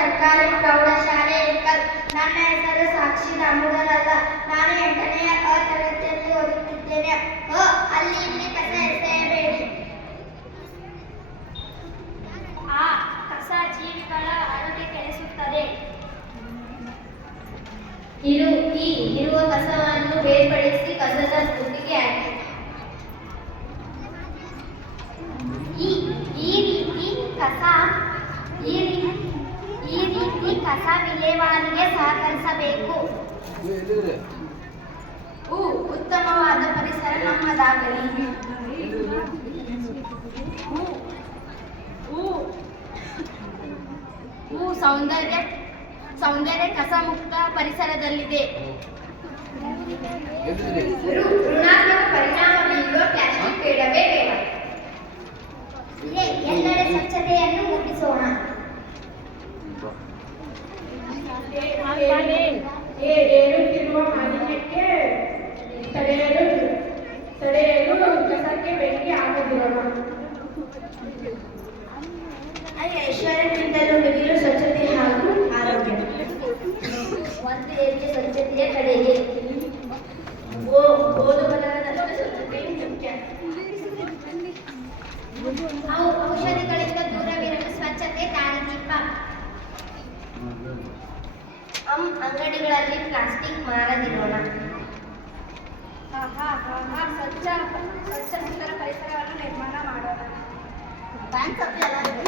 ಸರ್ಕಾರಿ ಪ್ರೌಢಶಾಲೆ ಇಳ್ಕಲ್. ನನ್ನ ಹೆಸರು ಸಾಕ್ಷಿ ದಾಮೋದರಲ್ಲ. ನಾನು 8ನೇ ತರಗತಿಯಲ್ಲಿ ಓದುತ್ತಿದ್ದೇನೆ. ಅಲ್ಲಿ ಇಲ್ಲಿ ಕಸ ಎಸೆಯಬೇಡಿ. ಆ ಕಸ ಜೀವಿಗಳ ಆರೋಗ್ಯ ಕೆಡಿಸುತ್ತದೆ. ಇರುವ ಕಸವನ್ನು ಬೇರ್ಪಡಿಸಿ ಕಸದ ಬುಟ್ಟಿಗೆ ಹಾಕಿ. ಈ ರೀತಿ ಕಸ ವಿಲೇವಾರಿಗೆ ಸಹಕರಿಸಬೇಕು. ಉತ್ತಮವಾದ ಪರಿಸರ ನಮ್ಮದಾಗಲಿ. ಸೌಂದರ್ಯ ಕಸ ಮುಕ್ತ ಪರಿಸರದಲ್ಲಿದೆ. ಋಣಾತ್ಮಕ ಪರಿಣಾಮ ಬೀರುವ ಪ್ಲಾಸ್ಟಿಕ್ ಬೇಡವೇ ಬೇಡ. ಎಲ್ಲೆಡೆ ಸ್ವಚ್ಛತೆಯನ್ನು ಮೂಡಿಸೋಣ. ಏರುತ್ತಿರುವ ಮಾಲಿನ್ಯಕ್ಕೆ ತಡೆಯಲು ಕಸಕ್ಕೆ ಬೆಂಕಿ ಹಾಕದಿರೋಣ. ಐಶ್ವರ್ಯಕ್ಕಿಂತಲೂ ಮಿಗಿಲು ಸ್ವಚ್ಛತೆ ಹಾಗೂ ಆರೋಗ್ಯ. ಒಂದು ಹೆಜ್ಜೆ ಸ್ವಚ್ಛತೆಯ ಕಡೆಗೆ. ಓದುಗರದಷ್ಟು ಸ್ವಚ್ಛತೆಯು ಮುಖ್ಯ. ಔಷಧಿಗಳಿಂದ ದೂರವಿರಲು ಸ್ವಚ್ಛತೆ ದಾರಿದೀಪ. ಅಂಗಡಿಗಳಲ್ಲಿ ಪ್ಲಾಸ್ಟಿಕ್ ಮಾರದಿರೋಣ. ಸ್ವಚ್ಛ ಸುಂದರ ಪರಿಸರವನ್ನು ನಿರ್ಮಾಣ ಮಾಡೋಣ. ಬ್ಯಾಂಕ್